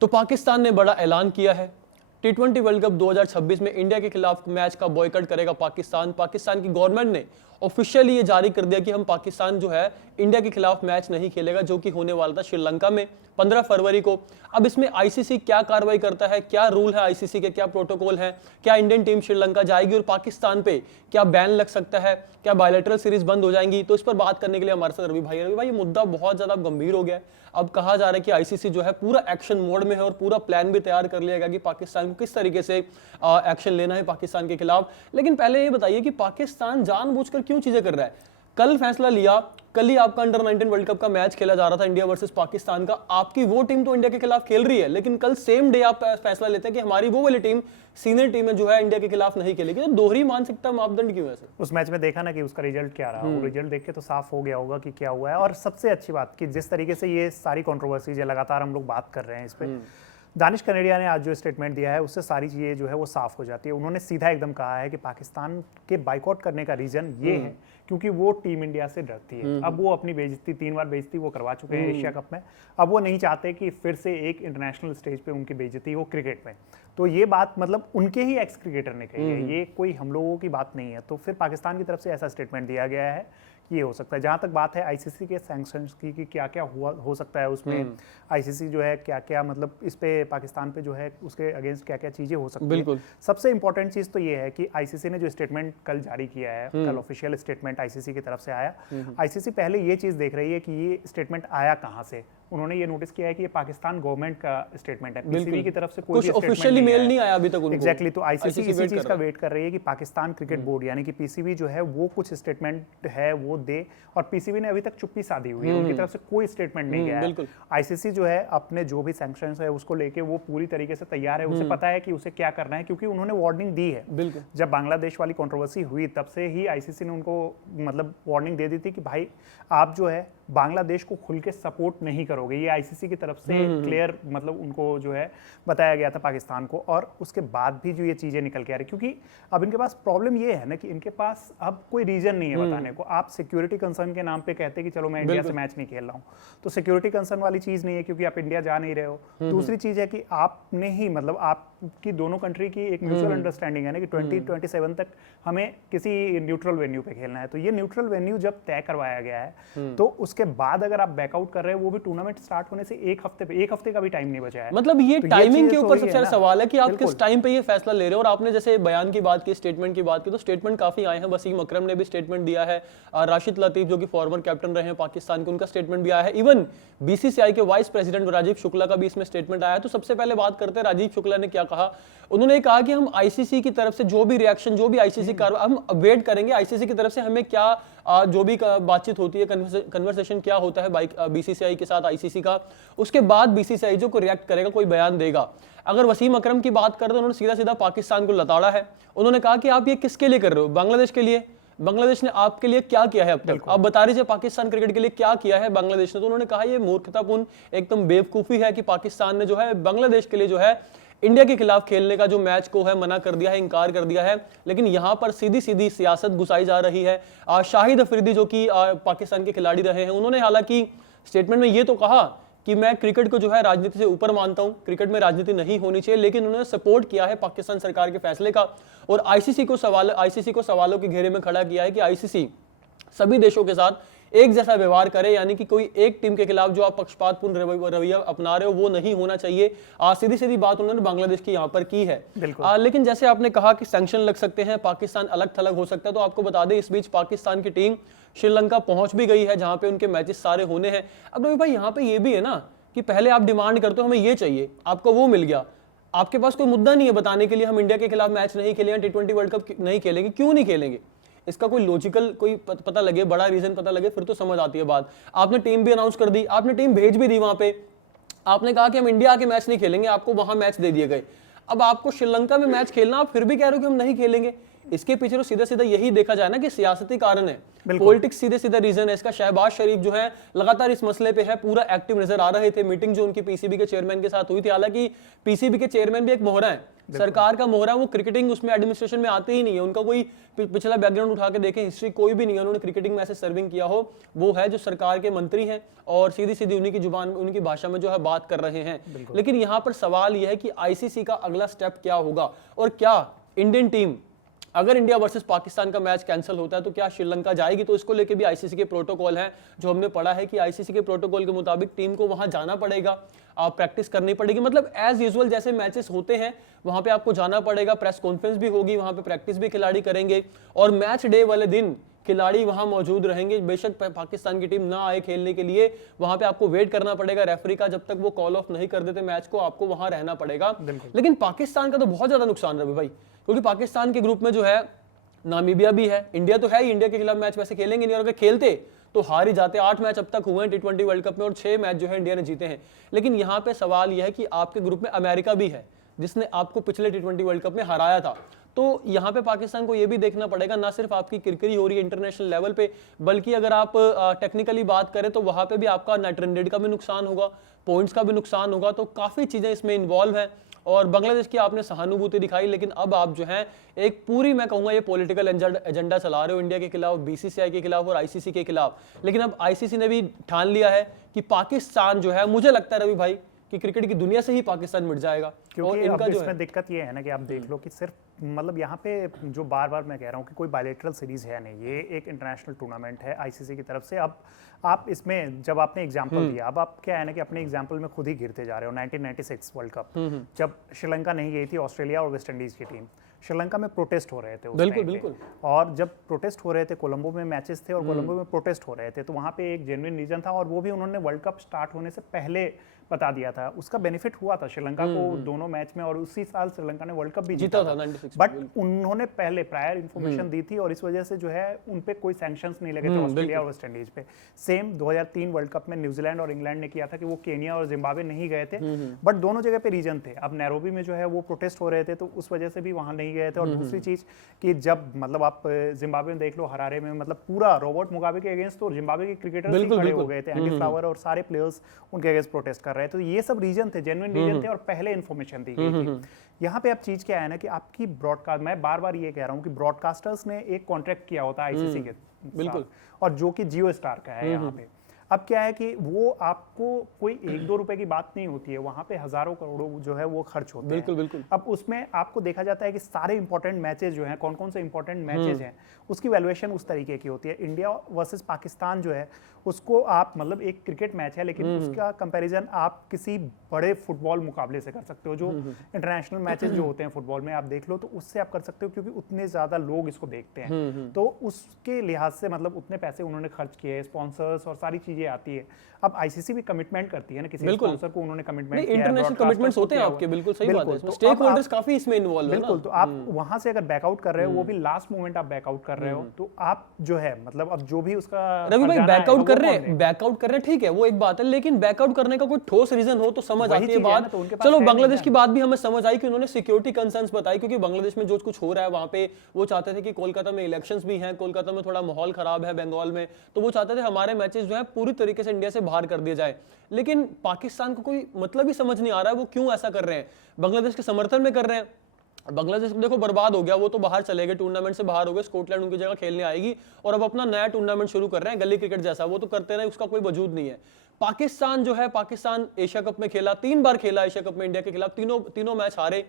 तो पाकिस्तान ने बड़ा ऐलान किया है। टी20 वर्ल्ड कप 2026 में इंडिया के खिलाफ मैच का बॉयकॉट करेगा पाकिस्तान। पाकिस्तान की गवर्नमेंट ने ऑफिशियली ये जारी कर दिया कि हम पाकिस्तान जो है इंडिया के खिलाफ मैच नहीं खेलेगा, जो कि होने वाला था श्रीलंका में 15 फरवरी को। अब इसमें आईसीसी क्या कार्रवाई करता है, क्या रूल है आईसीसी के, क्या प्रोटोकॉल है, क्या इंडियन टीम श्रीलंका जाएगी और पाकिस्तान पे क्या बैन लग सकता है, क्या बायलैटरल सीरीज बंद हो जाएंगी, तो इस पर बात करने के लिए हमारे साथ रवि भाई ये मुद्दा बहुत ज्यादा गंभीर हो गया है। अब कहा जा रहा है कि आईसीसी जो है पूरा एक्शन मोड में है और पूरा प्लान भी तैयार कर लिया गया कि पाकिस्तान को किस तरीके से एक्शन लेना है पाकिस्तान के खिलाफ। लेकिन पहले ये बताइए कि पाकिस्तान जानबूझकर क्यों चीजें कर रहा है। कल फैसला लिया, कल ही आपका अंडर 19 वर्ल्ड कप का मैच खेला जा रहा था इंडिया वर्सेस पाकिस्तान का। आपकी वो टीम तो इंडिया के खिलाफ खेल रही है, लेकिन कल सेम डे आप फैसला लेते हैं कि हमारी वो वाली टीम सीनियर टीम है जो है इंडिया के खिलाफ नहीं खेलेगी। तो दोहरी मानसिकता मापदंड क्यों है सर? उस मैच में देखा ना कि उसका रिजल्ट क्या रहा, वो रिजल्ट देख के तो साफ हो गया होगा कि क्या हुआ है। और सबसे अच्छी बात कि जिस तरीके से ये सारी कंट्रोवर्सीज है, लगातार हम लोग बात कर रहे हैं इस पे, दानिश कनेरिया ने आज जो स्टेटमेंट दिया है उससे सारी चीज़ें जो है वो साफ हो जाती है। उन्होंने सीधा एकदम कहा है कि पाकिस्तान के बाइकआउट करने का रीज़न ये है क्योंकि वो टीम इंडिया से डरती है। अब वो अपनी बेइज्जती 3 बार बेइज्जती वो करवा चुके हैं एशिया कप में। अब वो नहीं चाहते कि फिर से एक इंटरनेशनल स्टेज पे उनकी बेइज्जती हो क्रिकेट में। तो ये बात मतलब उनके ही एक्स क्रिकेटर ने कही है, ये कोई हम लोगों की बात नहीं है। तो फिर पाकिस्तान की तरफ से ऐसा स्टेटमेंट दिया गया है कि ये हो सकता है। जहाँ तक बात है आईसीसी के सैंक्शंस की कि क्या क्या हुआ हो सकता है उसमें, आईसीसी जो है क्या क्या मतलब इस पे पाकिस्तान पे जो है उसके अगेंस्ट क्या क्या चीज़ें हो सकती है। सबसे इंपॉर्टेंट चीज़ तो ये है कि आईसीसी ने जो स्टेटमेंट कल जारी किया है, कल ऑफिशियल स्टेटमेंट आईसीसी की तरफ से आया। आईसीसी पहले ये चीज़ देख रही है कि ये स्टेटमेंट आया कहाँ से। उन्होंने ये नोटिस किया है कि ये पाकिस्तान गवर्नमेंट का स्टेटमेंट है, पीसीबी की तरफ से कोई ऑफिशियली मेल नहीं आया अभी तक उनको। एग्जैक्टली, तो आईसीसी इसी चीज का वेट कर रही है कि पाकिस्तान क्रिकेट बोर्ड यानी कि पीसीबी जो है वो कुछ स्टेटमेंट है वो दे। और पीसीबी ने अभी तक चुप्पी साधी हुई है, उनकी तरफ से कोई स्टेटमेंट नहीं गया है। आईसीसी जो है अपने जो भी सैंक्शंस है उसको लेके वो पूरी तरीके से तैयार है, उसे पता है कि उसे क्या करना है क्योंकि उन्होंने वार्निंग दी है। जब बांग्लादेश वाली कंट्रोवर्सी हुई तब से ही आईसीसी ने उनको मतलब वार्निंग दे दी थी कि भाई आप जो है बांग्लादेश को खुल के सपोर्ट नहीं करोगे। ये आईसीसी की तरफ से क्लियर मतलब उनको जो है बताया गया था पाकिस्तान को। और उसके बाद भी जो ये चीज़ें निकल के आ रही, क्योंकि अब इनके पास प्रॉब्लम ये है ना कि इनके पास अब कोई रीजन नहीं है बताने को। आप सिक्योरिटी कंसर्न के नाम पे कहते हैं कि चलो मैं इंडिया से मैच नहीं खेल रहा हूँ, तो सिक्योरिटी कंसर्न वाली चीज़ नहीं है क्योंकि आप इंडिया जा नहीं रहे हो। दूसरी चीज़ है कि आपने ही मतलब आपकी दोनों कंट्री की एक म्यूचुअल अंडरस्टैंडिंग है ना कि 2027 तक हमें किसी न्यूट्रल वेन्यू पे खेलना है। तो ये न्यूट्रल वेन्यू जब तय करवाया गया है तो उसके बाद अगर आप बैकआउट कर रहे हैं, वो भी टूर्नामेंट स्टार्ट होने से एक हफ्ते का भी टाइम नहीं बचा है। मतलब ये तो टाइमिंग के ऊपर सबसे ज्यादा सवाल है कि आप किस टाइम पे ये फैसला ले रहे हो। और आपने जैसे बयान की बात की, स्टेटमेंट की बात की, तो स्टेटमेंट काफी आए हैं। वसीम अकरम ने भी स्टेटमेंट दिया है, राशिद लतीफ जो कि फॉर्मर कैप्टन रहे हैं पाकिस्तान के, उनका स्टेटमेंट भी आया है। इवन बीसीसीआई के वाइस प्रेसिडेंट राजीव शुक्ला का भी इसमें स्टेटमेंट आया है। तो सबसे पहले बात करते हैं राजीव शुक्ला ने क्या कहा। उन्होंने कहा कि हम आईसीसी की तरफ से जो भी रिएक्शन, जो भी आईसीसी कार्रवाई, हम वेट करेंगे आईसीसी की तरफ से हमें क्या जो भी बातचीत होती है, कन्वर्सेशन क्या होता है बीसीसीआई के साथ आईसीसी का, उसके बाद बीसीसीआई जो को रिएक्ट करेगा, कोई बयान देगा। अगर वसीम अकरम की बात करें तो उन्होंने सीधा सीधा पाकिस्तान को लताड़ा है। उन्होंने कहा कि आप ये किसके लिए कर रहे हो, बांग्लादेश के लिए। बांग्लादेश ने आपके लिए क्या किया है अब तक, आप बता रहे पाकिस्तान क्रिकेट के लिए क्या किया है बांग्लादेश ने। तो उन्होंने कहा ये मूर्खतापूर्ण एकदम बेवकूफी है कि पाकिस्तान ने जो है बांग्लादेश के लिए जो है इंडिया के खिलाफ खेलने का जो मैच को है मना कर दिया है, इंकार कर दिया है। लेकिन यहां पर सीधी सीधी सियासत घुसाई जा रही है। शाहिद अफरीदी जो कि पाकिस्तान के खिलाड़ी रहे हैं, उन्होंने हालांकि स्टेटमेंट में ये तो कहा कि मैं क्रिकेट को जो है राजनीति से ऊपर मानता हूं, क्रिकेट में राजनीति नहीं होनी चाहिए, लेकिन उन्होंने सपोर्ट किया है पाकिस्तान सरकार के फैसले का। और आईसीसी को सवालों के घेरे में खड़ा किया है कि आईसीसी सभी देशों के साथ एक जैसा व्यवहार करे, यानी कि कोई एक टीम के खिलाफ जो आप पक्षपातपूर्ण रवैया अपना रहे हो वो नहीं होना चाहिए। सीधी सीधी बात उन्होंने बांग्लादेश की यहाँ पर की है। लेकिन जैसे आपने कहा कि सैंक्शन लग सकते हैं, पाकिस्तान अलग थलग हो सकता है, तो आपको बता दें इस बीच पाकिस्तान की टीम श्रीलंका पहुंच भी गई है जहां पे उनके मैचेस सारे होने हैं। अब रवि भाई यहाँ पे ये भी है ना कि पहले आप डिमांड करते हो हमें ये चाहिए, आपको वो मिल गया, आपके पास कोई मुद्दा नहीं है बताने के लिए हम इंडिया के खिलाफ मैच नहीं खेलेंगे, टी20 वर्ल्ड कप नहीं खेलेंगे। क्यों नहीं खेलेंगे, इसका कोई लॉजिकल कोई पता लगे, बड़ा रीजन पता लगे, फिर तो समझ आती है बात। आपने टीम भी अनाउंस कर दी, आपने टीम भेज भी दी वहां पे, आपने कहा कि हम इंडिया के मैच नहीं खेलेंगे, आपको वहां मैच दे दिए गए। अब आपको श्रीलंका में मैच खेलना, आप फिर भी कह रहे हो कि हम नहीं खेलेंगे। इसके पीछे तो सीधा सीधा यही देखा जाए ना कि सियासती कारण है, पॉलिटिक्स सीधे सीधा रीजन है इसका। शहबाज शरीफ जो है लगातार इस मसले पे है पूरा एक्टिव नजर आ रहे थे। मीटिंग जो उनकी पीसीबी के चेयरमैन के साथ हुई थी, हालांकि पीसीबी के चेयरमैन भी एक मोहरा है, सरकार का मोहरा, वो क्रिकेटिंग उसमें एडमिनिस्ट्रेशन में आते ही नहीं है, उनका कोई पिछला बैकग्राउंड उठा के देखें, हिस्ट्री कोई भी नहीं है, उन्होंने क्रिकेटिंग में ऐसे सर्विंग किया हो। वो है जो सरकार के मंत्री हैं और सीधी सीधी उन्हीं की जुबान, उनकी भाषा में जो है बात कर रहे हैं। लेकिन यहाँ पर सवाल यह है कि आईसीसी का अगला स्टेप क्या होगा, और क्या इंडियन टीम, अगर इंडिया वर्सेस पाकिस्तान का मैच कैंसिल होता है तो क्या श्रीलंका जाएगी? तो इसको लेके भी आईसीसी के प्रोटोकॉल हैं, जो हमने पढ़ा है कि आईसीसी के प्रोटोकॉल के मुताबिक टीम को वहां जाना पड़ेगा, प्रैक्टिस करनी पड़ेगी, मतलब एज यूजुअल जैसे मैचेस होते हैं वहां पे आपको जाना पड़ेगा, प्रेस कॉन्फ्रेंस भी होगी, वहां पे प्रैक्टिस भी खिलाड़ी करेंगे, और मैच डे वाले दिन खिलाड़ी वहां मौजूद रहेंगे। बेशक पाकिस्तान की टीम ना आए खेलने के लिए, वहां पे आपको वेट करना पड़ेगा रेफरी का, जब तक वो कॉल ऑफ नहीं कर देते मैच को, आपको वहां रहना पड़ेगा। लेकिन पाकिस्तान का तो बहुत ज्यादा नुकसान रवि भाई, क्योंकि पाकिस्तान के ग्रुप में जो है नामीबिया भी है, इंडिया तो है ही, इंडिया के खिलाफ मैच वैसे खेलेंगे नहीं, और अगर खेलते तो हार ही जाते। 8 मैच अब तक हुए हैं T20 वर्ल्ड कप में और 6 मैच जो है इंडिया ने जीते हैं। लेकिन यहाँ पे सवाल यह है कि आपके ग्रुप में अमेरिका भी है, जिसने आपको पिछले T20 वर्ल्ड कप में हराया था। तो यहाँ पे पाकिस्तान को ये भी देखना पड़ेगा, ना सिर्फ आपकी किरकिरी हो रही है इंटरनेशनल लेवल पे, बल्कि अगर आप टेक्निकली बात करें तो वहाँ पे भी आपका नेट रन रेट का भी नुकसान होगा, पॉइंट्स का भी नुकसान होगा, तो काफ़ी चीज़ें इसमें इन्वॉल्व हैं। और बांग्लादेश की आपने सहानुभूति दिखाई, लेकिन अब आप जो है एक पूरी, मैं कहूंगा ये पॉलिटिकल एजेंडा चला रहे हो इंडिया के खिलाफ, बीसीसीआई के खिलाफ और आईसीसी के खिलाफ। लेकिन अब आईसीसी ने भी ठान लिया है कि पाकिस्तान जो है, मुझे लगता है रवि भाई कि क्रिकेट की दुनिया से ही पाकिस्तान मिट जाएगा। क्योंकि इनका जो इसमें दिक्कत ये है ना कि आप देख लो कि सिर्फ मतलब यहाँ पे जो बार बार मैं कह रहा हूँ कि कोई बायलैटरल सीरीज है नहीं, ये एक इंटरनेशनल टूर्नामेंट है आईसीसी की तरफ से। अब आप इसमें जब आपने एग्जांपल दिया, अब आप क्या है ना कि अपने एग्जांपल में खुद ही गिरते जा रहे हो। 1996 वर्ल्ड कप जब श्रीलंका नहीं गई थी, ऑस्ट्रेलिया और वेस्ट इंडीज की टीम, श्रीलंका में प्रोटेस्ट हो रहे थे उस बिल्कुल बिल्कुल, और जब प्रोटेस्ट हो रहे थे, कोलंबो में मैचेस थे और कोलंबो में प्रोटेस्ट हो रहे थे, तो वहाँ पे एक जेन्युइन रीजन था, और वो भी उन्होंने वर्ल्ड कप स्टार्ट होने से पहले बता दिया था। उसका बेनिफिट हुआ था श्रीलंका को दोनों मैच में, और उसी साल श्रीलंका ने वर्ल्ड कप भी जीता था 96। बट उन्होंने पहले प्रायर इन्फॉर्मेशन दी थी, और इस वजह से जो है उन पे कोई सैंक्शंस नहीं लगे थे ऑस्ट्रेलिया और वेस्ट इंडीज पे। सेम 2003 वर्ल्ड कप में न्यूजीलैंड और इंग्लैंड ने किया था कि वो केनिया और जिम्बाब्वे नहीं गए थे, बट दोनों जगह पे रीजन थे। अब नैरोबी में जो है वो प्रोटेस्ट हो रहे थे, तो उस वजह से भी वहां नहीं गए थे। और दूसरी चीज कि जब मतलब आप जिम्बाब्वे में देख लो, हरारे में मतलब पूरा रॉबर्ट मुगाबे के अगेंस्ट तो जिम्बाब्वे के क्रिकेटर्स ही खड़े हो गए थे, एंडी फ्लावर और सारे प्लेयर्स उनके अगेंस्ट प्रोटेस्ट कर रहे थे। तो ये सब रीजन थे, जेन्युइन रीजन थे, और पहले इन्फॉर्मेशन दी गई थी। यहाँ पे अब चीज क्या है ना कि आपकी ब्रॉडकास्ट, मैं बार बार ये कह रहा हूँ कि ब्रॉडकास्टर्स ने एक कॉन्ट्रैक्ट किया होता है आईसीसी के बिल्कुल, और जो कि जियो स्टार का है यहाँ पे। अब क्या है कि वो आपको कोई 1-2 रुपए की बात नहीं होती है, वहां पे हजारों करोड़ों जो है वो खर्च होते हैं। बिल्कुल। अब उसमें आपको देखा जाता है कि सारे इंपॉर्टेंट मैचेस जो हैं, कौन कौन से इंपॉर्टेंट मैचेस हैं, उसकी वैल्यूएशन उस तरीके की होती है। इंडिया वर्सेस पाकिस्तान जो है उसको आप मतलब एक क्रिकेट मैच है, लेकिन उसका कंपैरिजन आप किसी बड़े फुटबॉल मुकाबले से कर सकते हो। जो इंटरनेशनल मैचेस जो होते हैं फुटबॉल में आप देख लो, तो उससे आप कर सकते हो, क्योंकि उतने ज्यादा लोग इसको देखते हैं। तो उसके लिहाज से मतलब उतने पैसे उन्होंने खर्च किए, स्पॉन्सर्स और सारी चीजें आती है। अब आईसीसी भी कमिटमेंट करती है ना, किसी स्पॉन्सर को उन्होंने कमिटमेंट किया है, इंटरनेशनल कमिटमेंट्स होते हैं आपके, बिल्कुल सही बात है, स्टेक होल्डर्स काफी इसमें इन्वॉल्व है ना। बिल्कुल, तो आप वहां से अगर बैकआउट कर रहे हो, वो भी लास्ट मोमेंट आप बैकआउट कर रहे हो, तो आप जो है मतलब अब जो भी उसका रवि भाई बैकआउट कर रहे हैं ठीक है, वो एक बात है, लेकिन बैकआउट करने का कोई ठोस रीजन हो तो समझ आती है बात। चलो बांग्लादेश की बात भी हमें समझ आई कि उन्होंने सिक्योरिटी कंसर्न्स बताई, क्योंकि बांग्लादेश में जो कुछ हो रहा है वहां पे, वो चाहते थे कि कोलकाता में इलेक्शंस भी हैं, कोलकाता में थोड़ा माहौल खराब है बंगाल में, तो वो चाहते थे हमारे मैचेस जो है पूरी तरीके से इंडिया से बाहर कर दिए जाए। लेकिन पाकिस्तान को कोई मतलब ही समझ नहीं आ रहा है वो क्यों ऐसा कर रहे हैं, बांग्लादेश के समर्थन में कर रहे हैं। बांग्लादेश देखो बर्बाद हो गया, वो तो बाहर चले गए, टूर्नामेंट से बाहर हो गए, स्कॉटलैंड उनकी जगह खेलने आएगी, और अब अपना नया टूर्नामेंट शुरू कर रहे हैं गली क्रिकेट जैसा, वो तो करते रहे, उसका कोई वजूद नहीं है। पाकिस्तान जो है, पाकिस्तान एशिया कप में खेला, 3 बार खेला एशिया कप में इंडिया के खिलाफ, तीनों मैच हारे।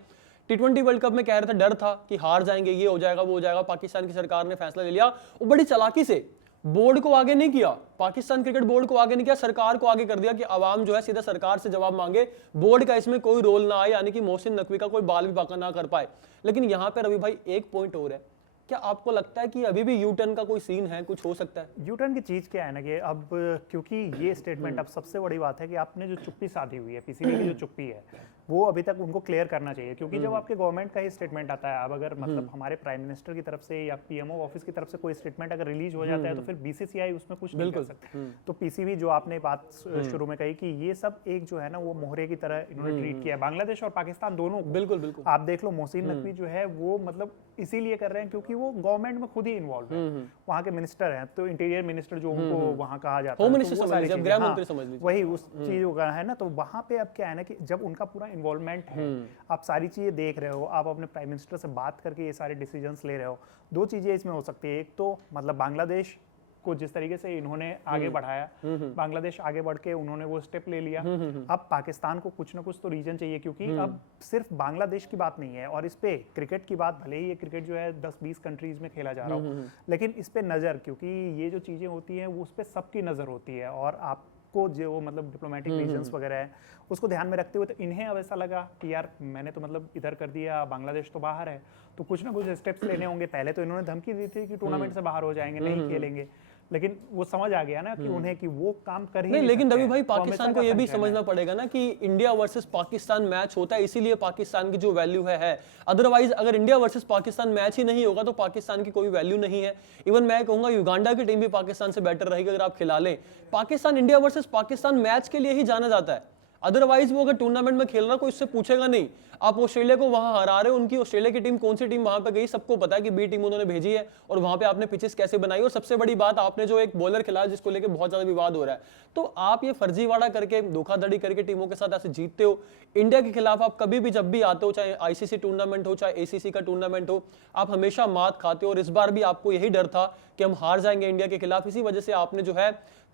T20 वर्ल्ड कप में कह रहे थे, डर था कि हार जाएंगे, ये हो जाएगा वो हो जाएगा, पाकिस्तान की सरकार ने फैसला ले लिया, वो बड़ी चालाकी से बोर्ड को आगे नहीं किया, पाकिस्तान क्रिकेट बोर्ड को आगे नहीं किया, सरकार को आगे कर दिया कि आवाम जो है सीधा सरकार से जवाब मांगे, बोर्ड का इसमें कोई रोल ना आए, यानी कि मोहसिन नकवी का कोई बाल भी बाका ना कर पाए। लेकिन यहाँ पे रवि भाई एक पॉइंट और है, क्या आपको लगता है कि अभी भी यू टर्न का कोई सीन है, कुछ हो सकता है? यू टर्न की चीज़ क्या है ना कि अब क्योंकि ये स्टेटमेंट, अब सबसे बड़ी बात है कि आपने जो चुप्पी साधी हुई है, पीसीबी की जो चुप्पी है, वो अभी तक उनको क्लियर करना चाहिए, क्योंकि जब आपके गवर्नमेंट का ही स्टेटमेंट आता है, अब अगर मतलब हमारे प्राइम मिनिस्टर की तरफ से या पीएमओ ऑफिस की तरफ से कोई स्टेटमेंट अगर रिलीज हो जाता है तो फिर बीसीसीआई उसमें कुछ नहीं कर सकते। तो पीसीबी जो आपने बात शुरू में कही कि ये सब एक जो है ना वो मोहरे की तरह इन्होंने ट्रीट किया है बांग्लादेश और पाकिस्तान दोनों को। बिल्कुल बिल्कुल। आप देख लो मोहसिन नकवी जो है वो मतलब इसीलिए कर रहे हैं क्योंकि वो गवर्नमेंट में खुद ही इन्वॉल्व है, वहाँ के मिनिस्टर हैं, तो इंटीरियर मिनिस्टर जो उनको वहाँ कहा जाता है, वही उस चीज का है ना। तो वहाँ पे अब क्या है ना कि जब उनका पूरा इन्वॉल्वमेंट है, आप सारी चीजें देख रहे हो, आप अपने प्राइम मिनिस्टर से बात करके ये सारे डिसीजंस ले रहे हो, दो चीजें इसमें हो सकती है। एक तो मतलब बांग्लादेश को जिस तरीके से इन्होंने आगे बढ़ाया, बांग्लादेश आगे बढ़ के उन्होंने वो स्टेप ले लिया। अब पाकिस्तान को कुछ ना कुछ तो रीजन चाहिए, क्योंकि अब सिर्फ बांग्लादेश की बात नहीं है, और इस पे क्रिकेट की बात, भले ही ये क्रिकेट जो है 10-20 कंट्रीज में खेला जा रहा हो, लेकिन इस पे नजर, क्योंकि ये जो चीजें होती हैं वो उस पे सबकी नजर होती है, और आपको जो मतलब डिप्लोमेटिक रीजंस वगैरह है उसको ध्यान में रखते हुए तो इन्हें अब ऐसा लगा कि यार मैंने तो मतलब इधर कर दिया, बांग्लादेश तो बाहर है, तो कुछ ना कुछ स्टेप्स लेने होंगे। पहले तो इन्होंने धमकी दी थी कि टूर्नामेंट से बाहर हो जाएंगे, नहीं खेलेंगे, लेकिन वो समझ आ गया ना कि उन्हें कि वो काम कर ही नहीं। लेकिन रवि भाई पाकिस्तान को ये भी समझना पड़ेगा ना कि इंडिया वर्सेस पाकिस्तान मैच होता है, इसीलिए पाकिस्तान की जो वैल्यू है। अदरवाइज अगर इंडिया वर्सेस पाकिस्तान मैच ही नहीं होगा तो पाकिस्तान की कोई वैल्यू नहीं है। इवन मैं कहूंगा युगांडा की टीम भी पाकिस्तान से बेटर रहेगी अगर आप खिला लें। Pakistan India versus Pakistan match के लिए ही जाना जाता है, अदरवाइज वो अगर टूर्नामेंट में खेल रहा कोई इससे पूछेगा नहीं। आप ऑस्ट्रेलिया को वहां हरा रहे हो, उनकी ऑस्ट्रेलिया की टीम कौन सी टीम वहां पे गई सबको पता है कि बी टीम उन्होंने भेजी है, और वहां पे आपने पिचेस कैसे बनाई, और सबसे बड़ी बात आपने जो एक बॉलर खिलाया जिसको लेके बहुत ज्यादा विवाद हो रहा है। तो आप ये फर्जीवाड़ा करके, धोखाधड़ी करके टीमों के साथ ऐसे जीतते हो। इंडिया के खिलाफ आप कभी भी जब भी आते हो, चाहे आईसीसी टूर्नामेंट हो चाहे एसीसी का टूर्नामेंट हो, आप हमेशा मात खाते हो, और इस बार भी आपको यही डर था कि हम हार जाएंगे इंडिया के खिलाफ। इसी वजह से आपने जो है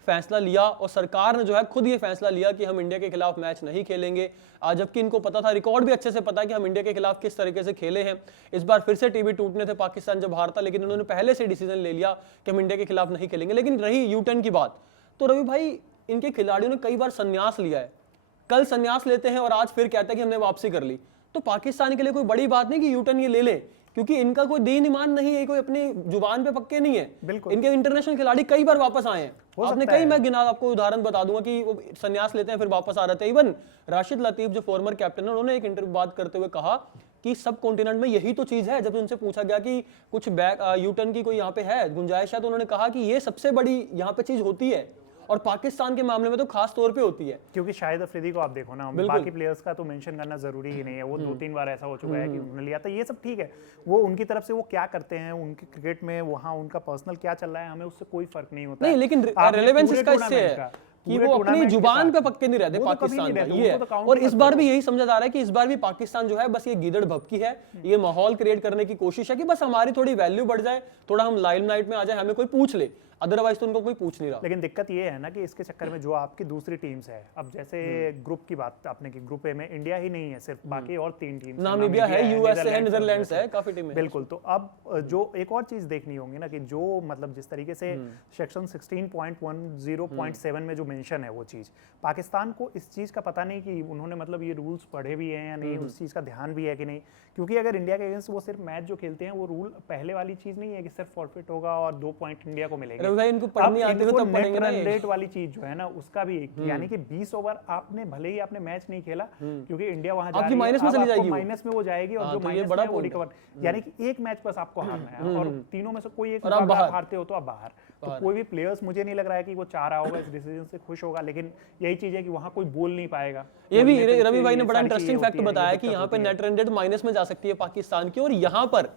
फैसला लिया, और सरकार ने जो है खुद ये फैसला लिया कि हम इंडिया के खिलाफ मैच नहीं खेलेंगे, जबकि इनको पता था, रिकॉर्ड भी अच्छे से पता है कि हम इंडिया के खिलाफ किस तरीके से खेले हैं। इस बार फिर से टीवी टूटने थे पाकिस्तान जब हारता, लेकिन उन्होंने पहले से डिसीजन ले लिया कि हम इंडिया के खिलाफ नहीं खेलेंगे। लेकिन रही यूटर्न की बात, तो रवि भाई इनके खिलाड़ियों ने कई बार संन्यास लिया है, कल संन्यास लेते हैं और आज फिर कहते हैं कि हमने वापसी कर ली। तो पाकिस्तान के लिए कोई बड़ी बात नहीं कि यूटर्न ये ले ले, क्योंकि इनका कोई दीन ईमान नहीं है, कोई अपनी जुबान पे पक्के नहीं है। इनके इंटरनेशनल खिलाड़ी कई बार वापस आए हैं, आपने कई, मैं गिना आपको उदाहरण बता दूंगा कि वो संन्यास लेते हैं फिर वापस आ रहे थे। इवन राशिद लतीफ जो फॉर्मर कैप्टन है, उन्होंने एक इंटरव्यू बात करते हुए कहा कि सब कॉन्टिनेंट में यही तो चीज है। जब उनसे पूछा गया कि कुछ बैक यूटर्न की कोई यहाँ पे है गुंजाइश है, तो उन्होंने कहा कि ये सबसे बड़ी यहाँ पे चीज होती है, और पाकिस्तान के मामले में तो खास तौर पे होती है। क्योंकि शाहिद अफरीदी को आप देखो ना, बाकी प्लेयर्स का तो मेंशन करना जरूरी ही नहीं है, वो 2-3 बार ऐसा हो चुका है कि उन्होंने लिया था, ये सब ठीक है, वो उनकी तरफ से वो क्या करते हैं, उनके क्रिकेट में वहाँ उनका पर्सनल क्या चल रहा है, हमें उससे कोई फर्क नहीं होता। नहीं, लेकिन रेलेवेंस इसका इससे है कि वो अपनी जुबान पे पक्के नहीं रहते पाकिस्तान का, ये है। और इस बार भी यही समझा जा रहा है कि इस बार भी पाकिस्तान जो है बस ये गीदड़ भपकी है, ये माहौल क्रिएट करने की कोशिश है कि बस हमारी थोड़ी वैल्यू बढ़ जाए, थोड़ा हम लाइमलाइट में आ जाए, हमें कोई पूछ ले, अदरवाइज तो उनको कोई पूछ नहीं रहा। लेकिन दिक्कत ये है ना कि इसके चक्कर में जो आपकी दूसरी टीम्स है, अब जैसे ग्रुप की बात आपने की, ग्रुप ए में इंडिया ही नहीं है सिर्फ, बाकी और 3 टीम्स, नामीबिया है, यूएसए है, नीदरलैंड्स है, काफी टीमें। बिल्कुल। तो अब जो एक और चीज देखनी होगी ना कि जो मतलब जिस तरीके से सेक्शन 16.10.7 में जो मेंशन है वो चीज, पाकिस्तान को इस चीज का पता नहीं कि उन्होंने मतलब ये रूल्स पढ़े भी हैं या नहीं, उस चीज का ध्यान भी है कि नहीं, क्योंकि अगर इंडिया के अगेंस्ट वो सिर्फ मैच जो खेलते हैं, वो रूल पहले वाली चीज नहीं है कि सिर्फ फॉरफिट होगा और 2 पॉइंट इंडिया को मिलेंगे। इनको पढ़नी आती है तो पढ़ेंगे ना। रेट वाली चीज जो है ना उसका भी एक, यानी कि 20 ओवर आपने भले ही आपने मैच नहीं खेला, क्योंकि इंडिया वहां जा रही है, माइनस में चली जाएगी, माइनस में वो जाएगी, और जो माइनस में वो रिकवर, यानी कि एक मैच बस आपको हारना है, और तीनों में से कोई एक हारते हो तो आप बाहर। तो कोई भी प्लेयर्स मुझे नहीं लग रहा है कि वो चाह रहा होगा, इस डिसीजन से खुश होगा, लेकिन यही चीज है कि वहां कोई बोल नहीं पाएगा। ये भी रवि भाई ने बड़ा इंटरेस्टिंग फैक्ट बताया कि यहाँ पे नेट रन रेट माइनस में जा सकती है पाकिस्तान की, और यहाँ पर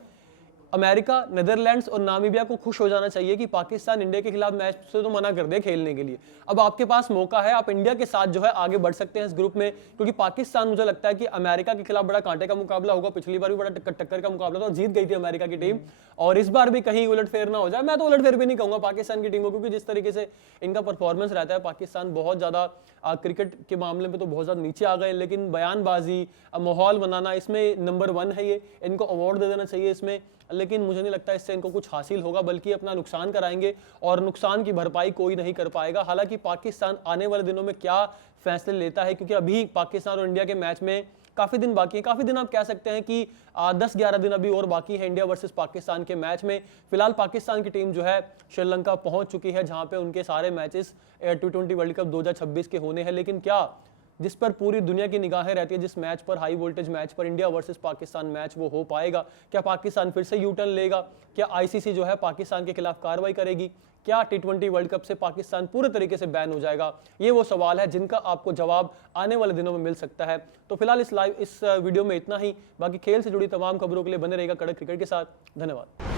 अमेरिका, नीदरलैंड्स और नामीबिया को खुश हो जाना चाहिए कि पाकिस्तान इंडिया के खिलाफ मैच से तो मना कर दे खेलने के लिए। अब आपके पास मौका है, आप इंडिया के साथ जो है आगे बढ़ सकते हैं इस ग्रुप में, क्योंकि पाकिस्तान मुझे लगता है कि अमेरिका के खिलाफ बड़ा कांटे का मुकाबला होगा। पिछली बार भी बड़ा टक्कर का मुकाबला था और जीत गई थी अमेरिका की टीम, और इस बार भी कहीं उलटफेर ना हो जाए। मैं तो उलटफेर भी नहीं कहूंगा पाकिस्तान की टीम को, क्योंकि जिस तरीके से इनका परफॉर्मेंस रहता है, पाकिस्तान बहुत ज्यादा क्रिकेट के मामले में तो बहुत ज्यादा नीचे आ गए, लेकिन बयानबाजी, माहौल बनाना, इसमें नंबर 1 है ये, इनको अवार्ड दे देना चाहिए इसमें। लेकिन मुझे नहीं लगता इससे इनको कुछ हासिल होगा, बल्कि अपना नुकसान कराएंगे, और नुकसान की भरपाई कोई नहीं कर पाएगा। हालांकि पाकिस्तान आने वाले दिनों में क्या फैसले लेता है, क्योंकि अभी पाकिस्तान और इंडिया के मैच में काफी दिन बाकी है, काफी दिन आप कह सकते हैं कि 10-11 दिन अभी और बाकी है इंडिया वर्सेस पाकिस्तान के मैच में। फिलहाल पाकिस्तान की टीम जो है श्रीलंका पहुंच चुकी है, जहां पे उनके सारे मैचेस T20 वर्ल्ड कप 2026 के होने हैं। लेकिन क्या जिस पर पूरी दुनिया की निगाहें रहती है, जिस मैच पर, हाई वोल्टेज मैच पर, इंडिया वर्सेस पाकिस्तान मैच, वो हो पाएगा? क्या पाकिस्तान फिर से यू टर्न लेगा? क्या आईसीसी जो है पाकिस्तान के खिलाफ कार्रवाई करेगी? क्या T20 वर्ल्ड कप से पाकिस्तान पूरे तरीके से बैन हो जाएगा? ये वो सवाल है जिनका आपको जवाब आने वाले दिनों में मिल सकता है। तो फिलहाल इस वीडियो में इतना ही। बाकी खेल से जुड़ी तमाम खबरों के लिए बने रहेगा कड़क क्रिकेट के साथ। धन्यवाद।